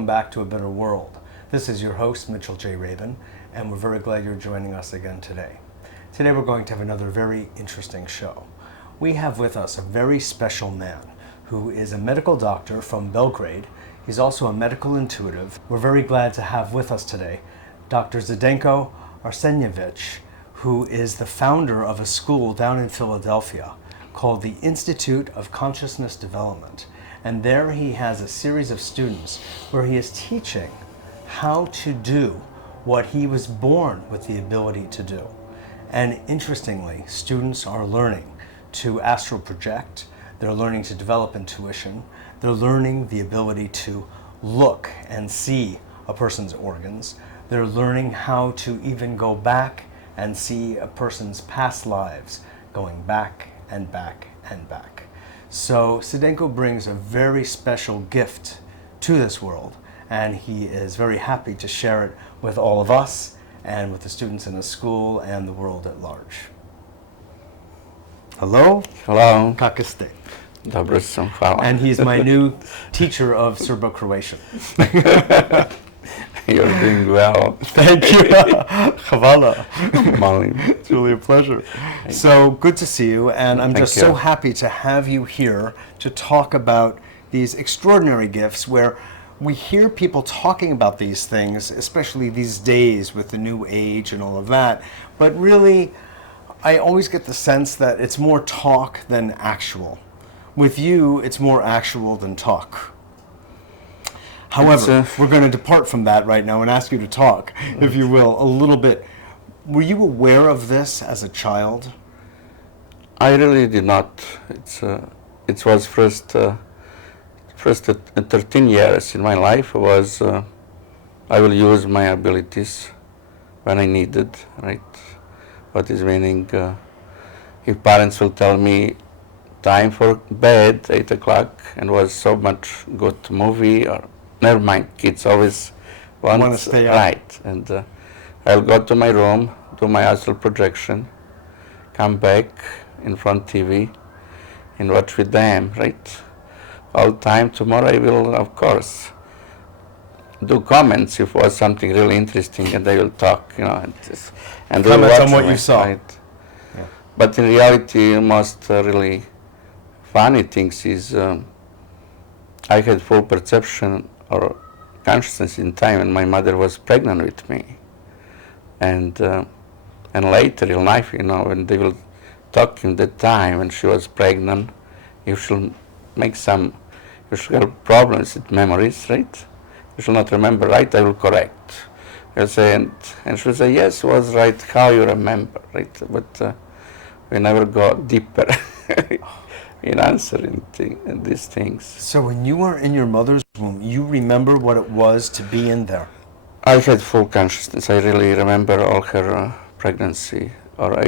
welcome back to A Better World. This is your host, Mitchell J. Rabin, and we're very glad you're joining us again today. Today we're going to have another very interesting show. We have with us a very special man who is a medical doctor from Belgrade. He's also a medical intuitive. We're very glad to have with us today Dr. Zdenko Arsenijevic, who is the founder of a school down in Philadelphia called the Institute of Consciousness Development. And there he has a series of students where he is teaching how to do what he was born with the ability to do. And interestingly, students are learning to astral project, they're learning to develop intuition, they're learning the ability to look and see a person's organs, they're learning how to even go back and see a person's past lives, going back and back and back. So Zdenko brings a very special gift to this world, and he is very happy to share it with all of us and with the students in the school and the world at large. Hello? Hello. Kako ste? Dobro sam, hvala. And he's my new teacher of Serbo-Croatian. You're doing well. Thank you. Hvala. Molim. It's really a pleasure. So good to see you, and I'm just Thank so you. happy to have you here to talk about these extraordinary gifts where we hear people talking about these things, especially these days with the new age and all of that, but really I always get the sense that it's more talk than actual. With you, it's more actual than talk. However, we're going to depart from that right now and ask you to talk, if you will, a little bit. Were you aware of this as a child? I really did not. It was first 13 years in my life was I will use my abilities when I needed, right? What is meaning if parents will tell me time for bed, 8 o'clock, and was so much good movie or never mind, kids always want to stay up. Right. And I'll go to my room, do my astral projection, come back in front TV and watch with them, right? All time. Tomorrow I will, of course, do comments if it was something really interesting, and I will talk, and they will Comments watch on what me, you saw. Right? Yeah. But in reality, most really funny things is I had full perception or consciousness in time when my mother was pregnant with me, and later in life, when they will talk in that time when she was pregnant, if she'll make some, if she'll have problems with memories, right? You shall not remember right, I will correct. I'll say, and she'll say, yes, was right, how you remember, right? But we never go deeper in answering these things. So when you were in your mother's womb, you remember what it was to be in there? I had full consciousness. I really remember all her pregnancy, or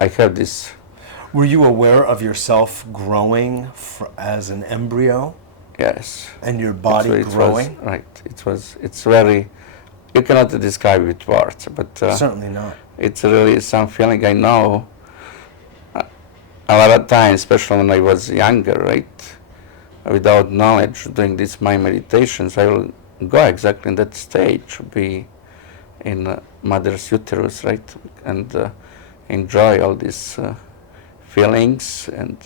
I had this. Were you aware of yourself growing as an embryo? Yes. And your body it growing? Was, right. It's very, you cannot describe it with words, but certainly not. It's really some feeling I know. A lot of times, especially when I was younger, right, without knowledge, doing these my meditations, I will go exactly in that stage, be in mother's uterus, right, and enjoy all these feelings and,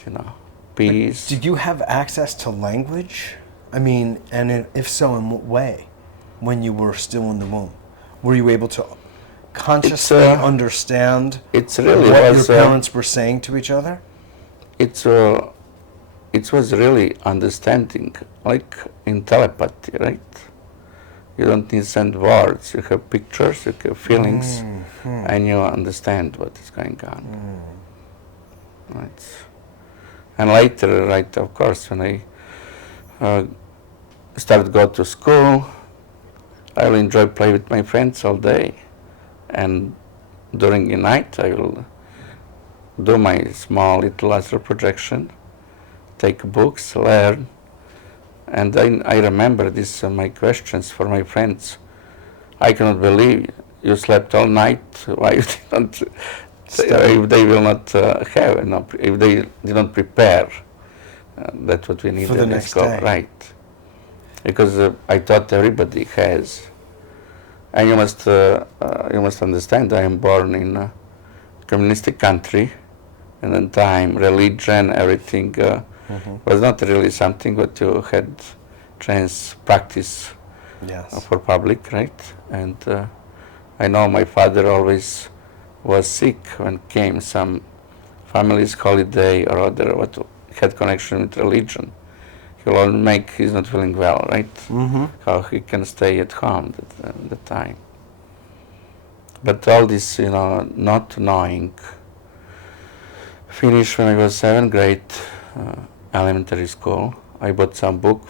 peace. But did you have access to language? I mean, and if so, in what way, when you were still in the womb? Were you able to consciously understand it's really what was, your parents were saying to each other? It was really understanding, like in telepathy, right? You don't need to send words, you have pictures, you have feelings, and you understand what is going on. Right. And later, right, of course, when I started go to school, I will enjoy play with my friends all day, and during the night I will do my small little astral projection, take books, learn, and then I remember this my questions for my friends. I cannot believe you slept all night. Why you didn't? If they will not have, if they did not prepare, that's what we need for the next day. Right. because I thought everybody has. And you must understand, I am born in a communistic country, and at the time religion, everything was not really something what you had chance practice Yes. for public, right? And I know my father always was sick when came some family's holiday or other what had connection with religion. He'll always make he's not feeling well, right? Mm-hmm. How he can stay at home at the time. But all this, not knowing, finished when I was 7th grade, elementary school. I bought some book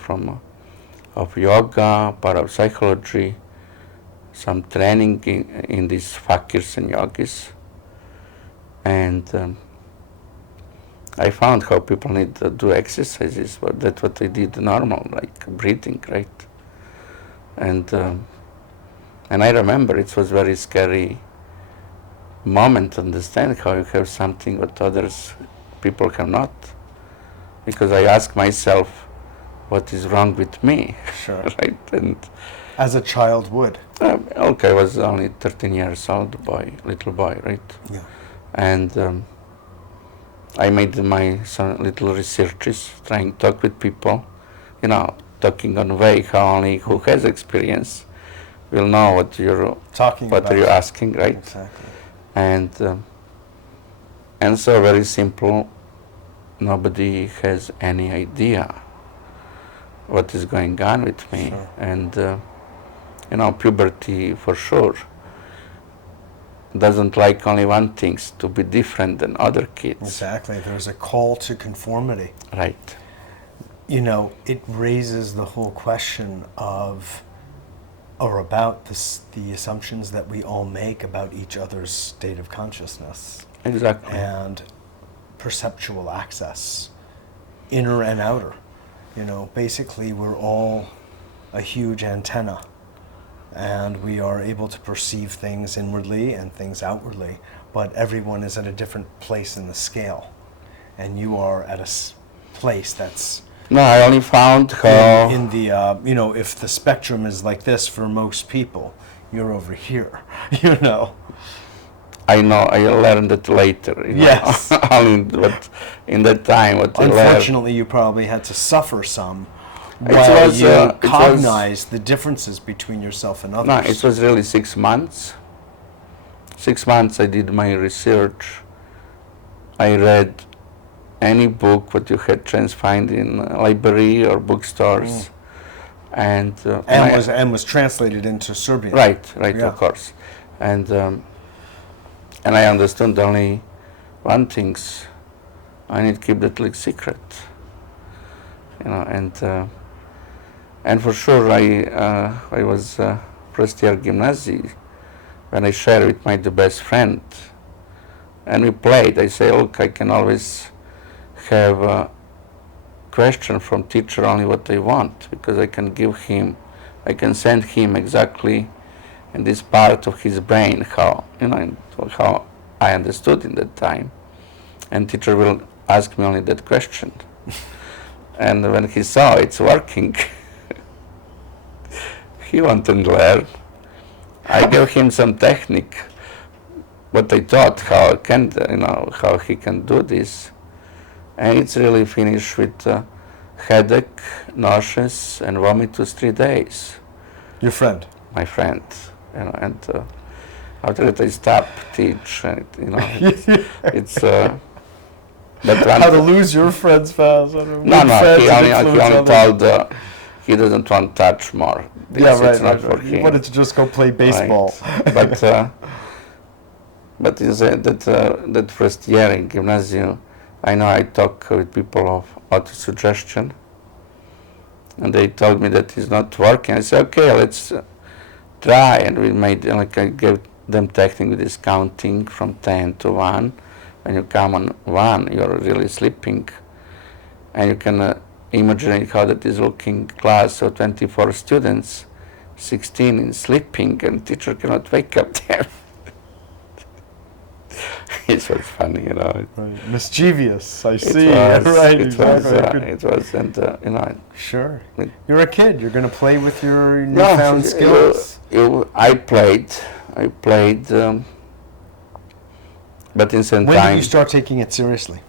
of yoga, parapsychology, some training in these fakirs and yogis, and I found how people need to do exercises, but that's what I did normal, like breathing, right? And I remember it was very scary moment to understand how you have something that others people have not, because I ask myself, what is wrong with me? Sure. Right? And As a child would. okay, I was only 13 years old, little boy, right? Yeah. And I made my some little researches, trying to talk with people, talking on way how only who has experience will know what you're Talking what about are you asking, right? Exactly. And so very simple. Nobody has any idea what is going on with me, Sure. and puberty for sure doesn't like only one thing, to be different than other kids. Exactly. There's a call to conformity. Right. It raises the whole question of, or about the assumptions that we all make about each other's state of consciousness Exactly. and perceptual access, inner and outer. Basically we're all a huge antenna, and we are able to perceive things inwardly and things outwardly, but everyone is at a different place in the scale, and you are at a place that's No, I only found how in the if the spectrum is like this for most people, you're over here. I know I learned it later. Yes. Only but in that time what I learned. Unfortunately, you probably had to suffer some It while was, you it was- cognized the differences between yourself and others. No, it was really 6 months. 6 months I did my research. I read any book what you had chance find in library or bookstores, and was translated into Serbian. right, Yeah. of course, and I understood only one things. I need to keep that like secret, and for sure I was first year gymnasium when I shared with my the best friend, and we played. I say, look, I can always have a question from teacher only what I want, because I can send him exactly in this part of his brain how I understood in that time, and teacher will ask me only that question. And when he saw it's working, he wanted to learn. I gave him some technique, what I thought how he can do this, and it's really finished with headache, nauseous, and vomitus 3 days. Your friend. My friend, and after that I stopped teach, and it's. But How to lose your friend's spouse. No, he only told he doesn't want to touch more. It's not for him. You wanted to just go play baseball. Right. But in that first year in gymnasium, I know I talk with people of auto-suggestion, and they told me that it's not working. I said, okay, let's try, and we made, I gave them technique with this counting from 10 to 1. When you come on 1, you're really sleeping, and you can imagine how that is looking. Class of 24 students, 16 in sleeping, and teacher cannot wake up them. It was funny, you know. Right. Mischievous, I It see. was, Right, it exactly. was, it was, and you know. Sure. It, You're a kid. You're going to play with your no, newfound skills. I played, but in some When time. did you start taking it seriously?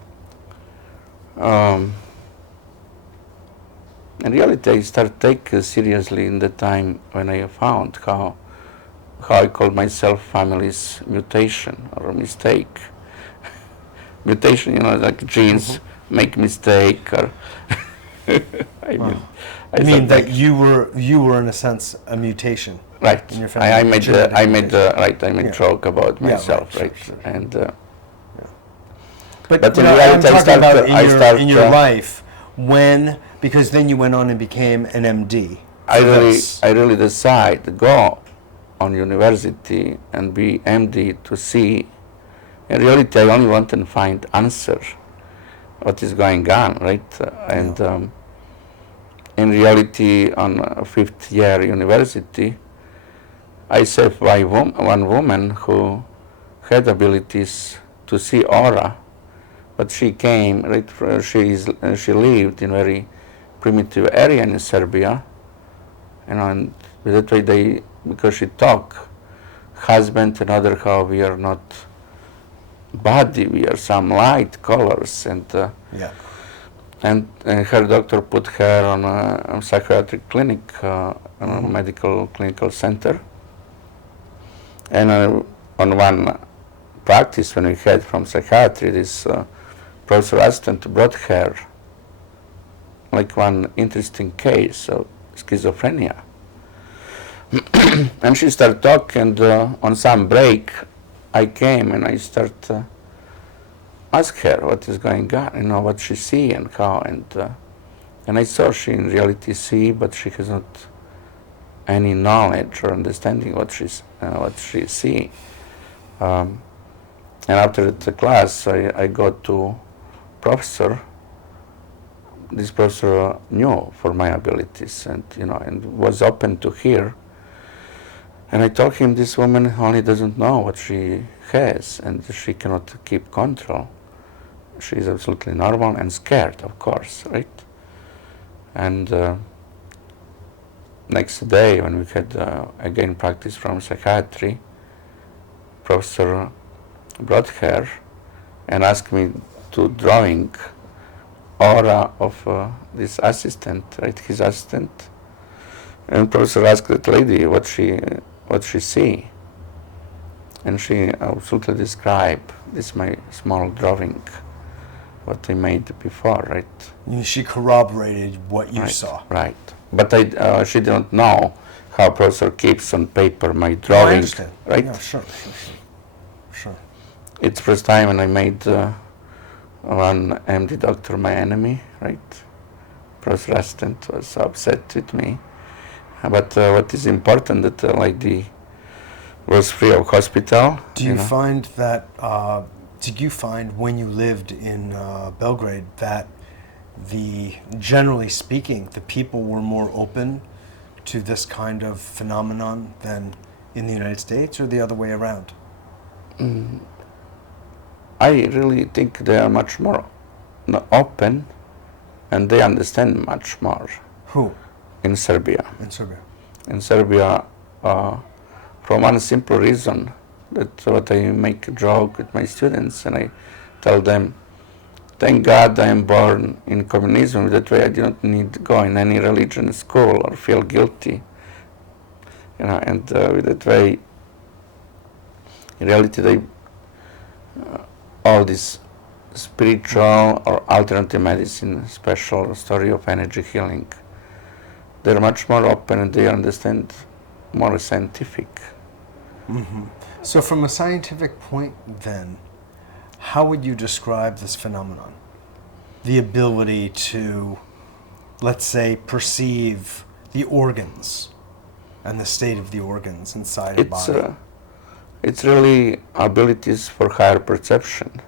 In reality, I started taking seriously in the time when I found how I call myself family's mutation or mistake. Mutation, you know, like genes make mistake, or I mean, I mean that you were in a sense a mutation. right. In your family, I made Yeah. joke about Yeah, myself, right, right? sure. And But, But you in know, reality, I'm talking about in your uh, life when, because then you went on and became an MD. I for really this. I really decide to go on university and be MD to see. In reality, I only want to find answer what is going on, right? And in reality, on fifth year university, I saved by one woman who had abilities to see aura, but she came right. She lived in very primitive area in Serbia, and that way because she talk, husband and other how we are not body, we are some light colors, Yeah. and her doctor put her on a psychiatric clinic, on a medical clinical center, and on one practice when we had from psychiatry, this professor assistant brought her like one interesting case of schizophrenia. And she started talking, and on some break I came and I start ask her what is going on, you know, what she see and how, and I saw she in reality see, but she has not any knowledge or understanding what she see. And after the class, I got to professor. This professor knew for my abilities, and you know, and was open to hear. And I told him this woman only doesn't know what she has, and she cannot keep control. She is absolutely normal and scared, of course, right? And next day, when we had again practice from psychiatry, professor brought her and asked me to drawing aura of this assistant, right, his assistant. And professor asked that lady what she see, and she absolutely described this my small drawing, what I made before, right? She corroborated what you Right, saw. right. But she didn't know how professor keeps on paper my Oh, I drawing, understand. right? Yeah, sure. It's first time when I made one MD doctor my enemy, right? Professor assistant was upset with me. But what is important that lady was free of hospital. Do you find that, did you find when you lived in Belgrade that generally speaking, the people were more open to this kind of phenomenon than in the United States, or the other way around? I really think they are much more open, and they understand much more. Who? In Serbia. In Serbia. In Serbia, from one simple reason, that what I make a joke with my students, and I tell them, thank God I am born in communism, that way I do not need to go in any religion school or feel guilty. You know, and that way, in reality, they all this spiritual or alternative medicine, special story of energy healing, they're much more open and they understand more scientific. Mm-hmm. So from a scientific point then, how would you describe this phenomenon? The ability to, let's say, perceive the organs and the state of the organs inside a body. It's really abilities for higher perception.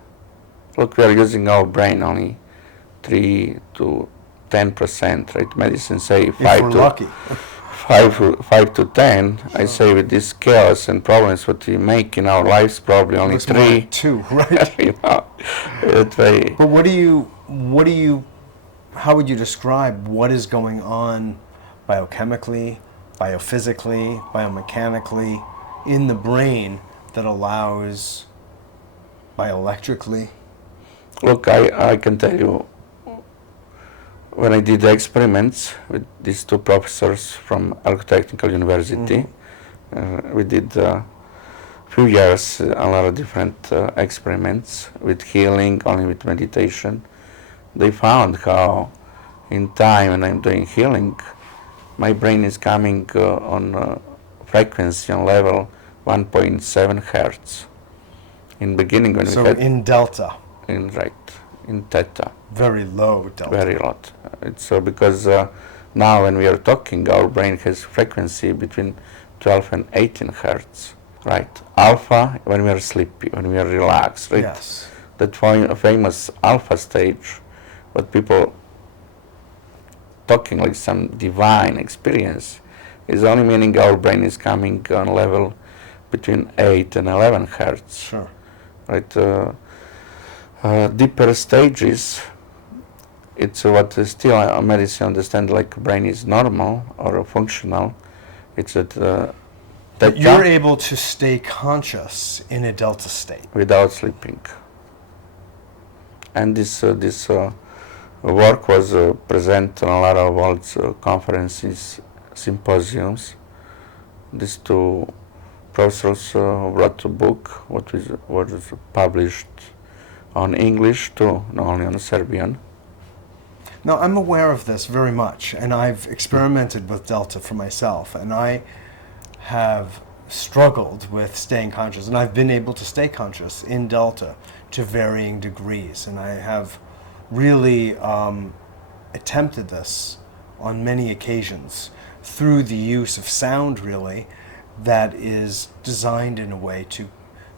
Look, we are using our brain only 3 to 10%, right? Medicine say 5 if we're to lucky. 5 to 10, I say with this chaos and problems what we make in our lives, probably only Looks more like 3. 2, right? You know, that way. But how would you describe what is going on biochemically, biophysically, biomechanically in the brain that allows bioelectrically? Look, I can tell you, when I did the experiments with these 2 professors from Architectural University, we did few years a lot of different experiments with healing, only with meditation. They found how in time when I'm doing healing, my brain is coming on frequency on level 1.7 hertz. In beginning when So we had in delta, in theta. very low delta. Very lot. It's because now when we are talking, our brain has frequency between 12 and 18 hertz, right? Alpha when we are sleepy, when we are relaxed, right? Yes. That famous alpha stage, what people talking like some divine experience, is only meaning our brain is coming on level between 8 and 11 hertz. Sure. Right? Deeper stages, it's what still medicine understand like brain is normal or functional. It's that But you're able to stay conscious in a delta state. Without sleeping. And this work was present on a lot of world conferences, symposiums. These 2 professors wrote a book, what was published on English too, not only on Serbian. Now, I'm aware of this very much, and I've experimented with delta for myself, and I have struggled with staying conscious, and I've been able to stay conscious in delta to varying degrees, and I have really attempted this on many occasions through the use of sound, really, that is designed in a way to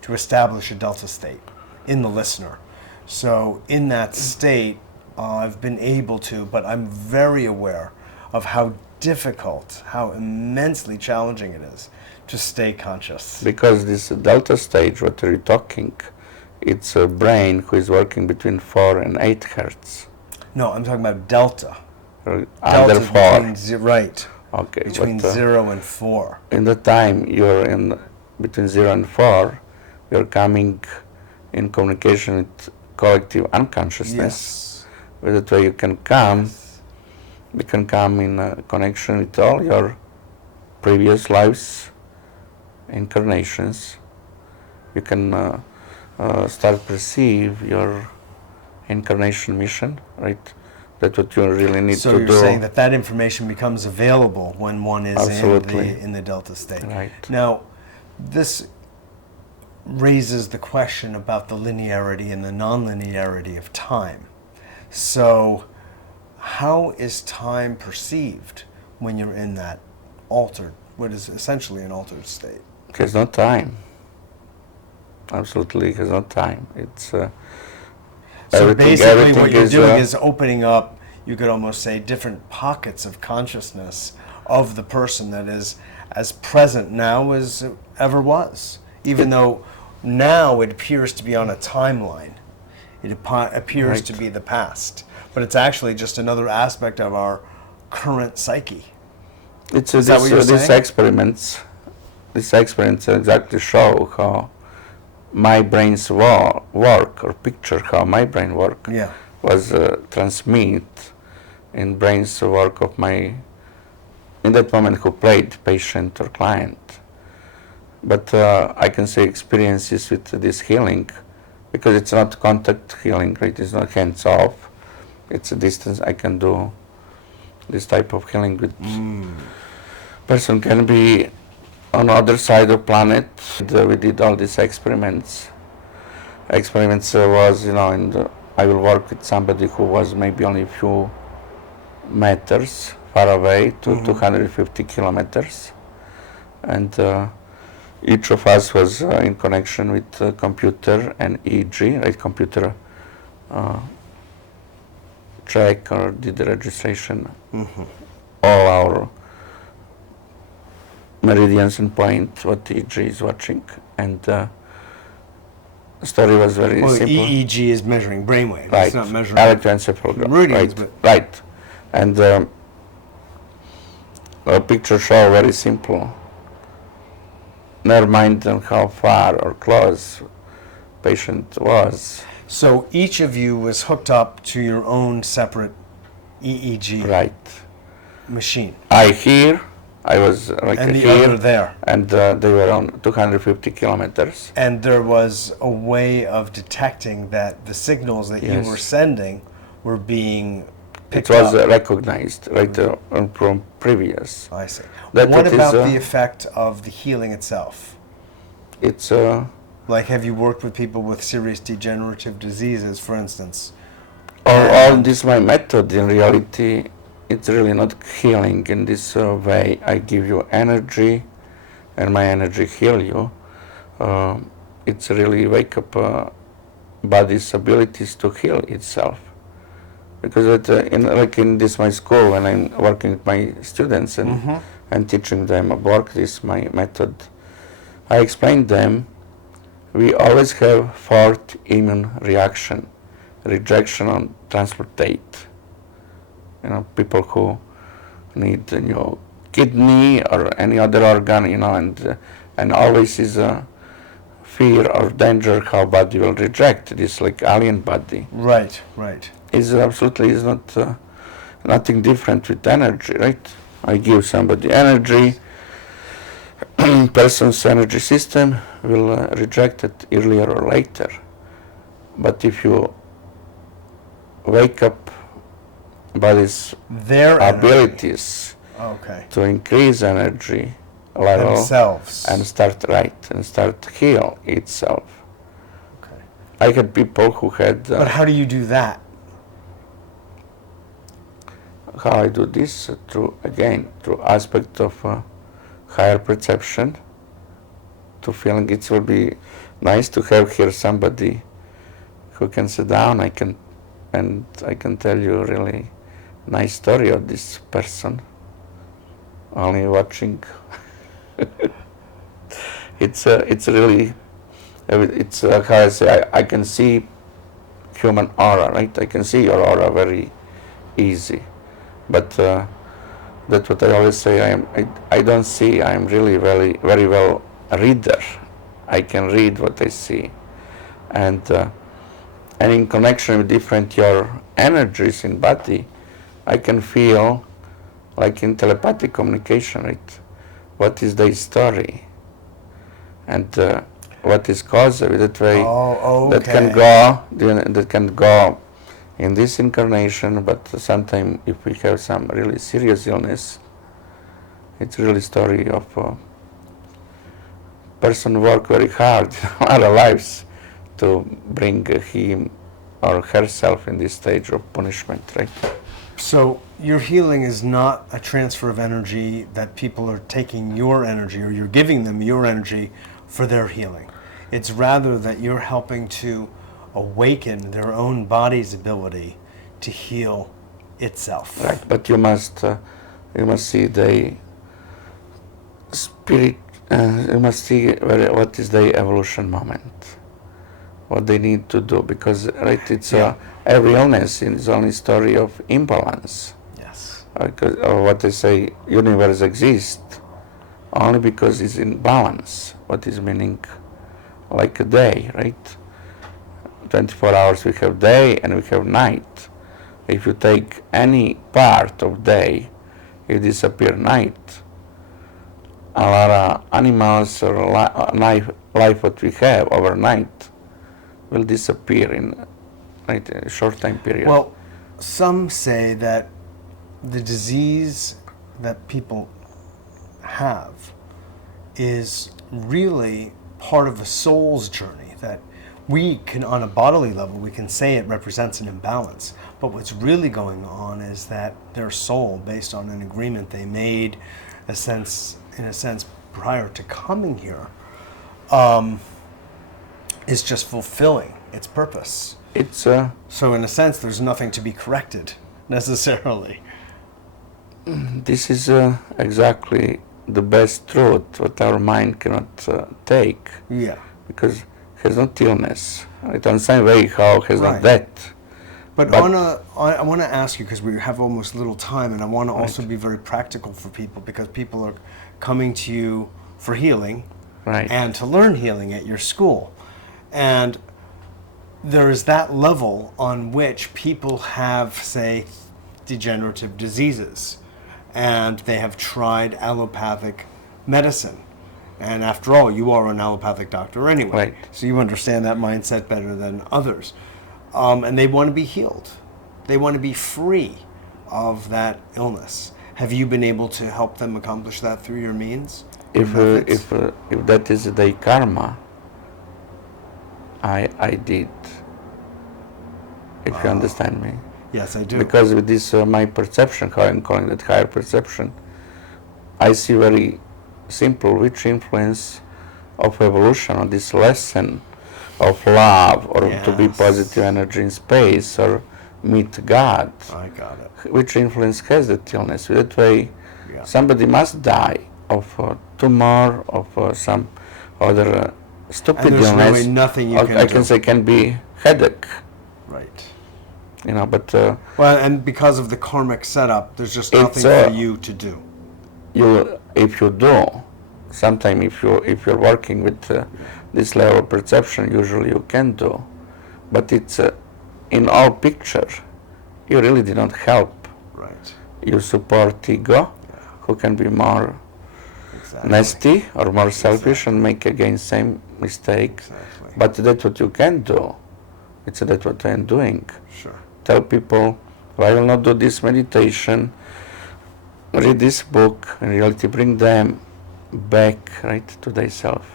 establish a delta state in the listener. So in that state, I've been able to, but I'm very aware of how difficult, how immensely challenging it is to stay conscious. Because this delta stage, what are you talking, it's a brain who is working between 4 and 8 hertz. No, I'm talking about delta. Under 4. Right. Okay. Between 0 and 4. In the time you're in between 0 and 4, you're coming in communication with collective unconsciousness. Yes. With that way you can come in connection with all your previous lives, incarnations. You can start perceive your incarnation mission, right? That's what you really need to do. So you're saying that information becomes available when one is in the delta state. Right. Now, this raises the question about the linearity and the non-linearity of time. So how is time perceived when you're in that altered, what is essentially an altered state? It has no time. Absolutely, it has no time. It's so basically what you're doing is opening up, you could almost say, different pockets of consciousness of the person that is as present now as it ever was. Even though now it appears to be on a timeline. It appears to be the past. But it's actually just another aspect of our current psyche. It's Is that what you're saying? These experiments exactly show how my brain's work, or picture how my brain work, was transmit in brain's work of my, in that moment, who played patient or client. But I can say experiences with this healing, because it's not contact healing, right? It's not hands off. It's a distance. I can do this type of healing with person can be on the other side of planet. We did all these experiments. Experiments was, I will work with somebody who was maybe only a few meters far away to 250 kilometers. And each of us was in connection with computer and EEG, right? Computer check or did the registration. All our meridians and point what EEG is watching, and the story was very Well, simple. EEG is measuring brainwaves. Right, It's not measuring electroencephalogram. meridians, Right, right, and a picture show very simple. Never mind on how far or close patient was. So each of you was hooked up to your own separate EEG Right. machine. I was like And the here, other there. and they were on 250 kilometers. And there was a way of detecting that the signals that Yes. you were sending were being It picked was up. recognized right from previous. I see. That What it is, about the effect of the healing itself? It's Like, have you worked with people with serious degenerative diseases, for instance? all this my method. In reality, it's really not healing in this way. I give you energy, and my energy heal you. It's really wake up body's abilities to heal itself. Because in this my school, when I'm working with my students and teaching them about my method, I explain them we always have fourth immune reaction, rejection on transportate. People who need a new kidney or any other organ, and always is a fear or danger how body will reject this like alien body. Right, right. Is not nothing different with energy, right? I give somebody energy, person's energy system will reject it earlier or later. But if you wake up body's Their abilities Okay. to increase energy level Themselves. and start heal itself. Okay. I had people who had But how do you do that? how I do this through aspect of higher perception, to feeling it will be nice to have here somebody who can sit down. I can tell you really nice story of this person. Only watching, it's really how I say I can see human aura, right? I can see your aura very easy, but that's what I always say. I don't see. I am really very well a reader. I can read what I see, and in connection with different your energies in body, I can feel like in telepathic communication, right? What is the story, and what is cause of it? That way, that can go in this incarnation. But sometimes, if we have some really serious illness, it's really story of person work very hard in our lives to bring him or herself in this stage of punishment, right? So your healing is not a transfer of energy that people are taking your energy or you're giving them your energy for their healing. It's rather that you're helping to awaken their own body's ability to heal itself. Right, but you must see the spirit. You must see what is the evolution moment, what they need to do, because it's every illness is only story of imbalance. Yes. Because, or what they say, universe exists only because it's in balance. What is meaning like a day, right? 24 hours we have day and we have night. If you take any part of day, you disappear night. A lot of animals or life what we have overnight will disappear in a short time period. Well, some say that the disease that people have is really part of a soul's journey, that we can, on a bodily level, we can say it represents an imbalance. But what's really going on is that their soul, based on an agreement they made, in a sense, prior to coming here, is just fulfilling its purpose. It's So in a sense, there's nothing to be corrected, necessarily. this is exactly the best truth what our mind cannot take, Yeah. because it has not illness. It on same way how it has Right. not death. But I want to ask you, because we have almost little time, and I want to also be very practical for people, because people are coming to you for healing Right. and to learn healing at your school. And there is that level on which people have, say, degenerative diseases, and they have tried allopathic medicine. And after all, you are an allopathic doctor anyway, Right. so you understand that mindset better than others. And they want to be healed. They want to be free of that illness. Have you been able to help them accomplish that through your means? If methods? if that is their karma, I did. If you understand me. Yes, I do. Because with this my perception, how I'm calling it higher perception, I see very simple which influence of evolution on this lesson of love, or to be Yes. positive energy in space, or meet God, I got it. which influence has that illness. That way, Yeah. somebody must die of tumor, of some other stupid And there's illness. really nothing you can I do. can say can be headache, Right. but Well, and because of the karmic setup, there's just It's, nothing for you to do. if you do, sometime if you're working with this level of perception, usually you can do, but it's in all picture, you really did not help. Right. You support ego, who can be more Exactly. nasty or more selfish and make again same mistake. Exactly. But that's what you can do. It's that's what I'm doing. Sure. Tell people, I will not do this meditation, read this book, in reality bring them back right to themselves.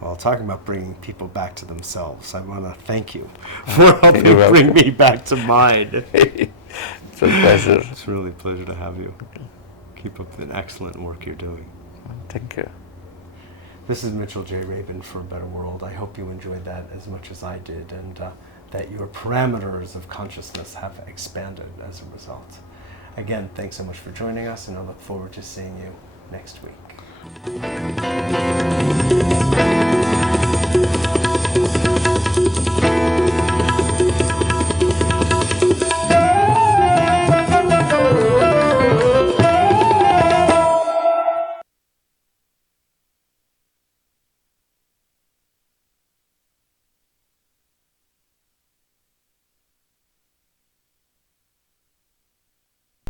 Well, talking about bringing people back to themselves, I want to thank you for helping You're bring welcome. me back to mine. It's a pleasure. It's really a pleasure to have you. Keep up the excellent work you're doing. Thank you. This is Mitchell J. Rabin for a Better World. I hope you enjoyed that as much as I did, and that your parameters of consciousness have expanded as a result. Again, thanks so much for joining us, and I look forward to seeing you next week.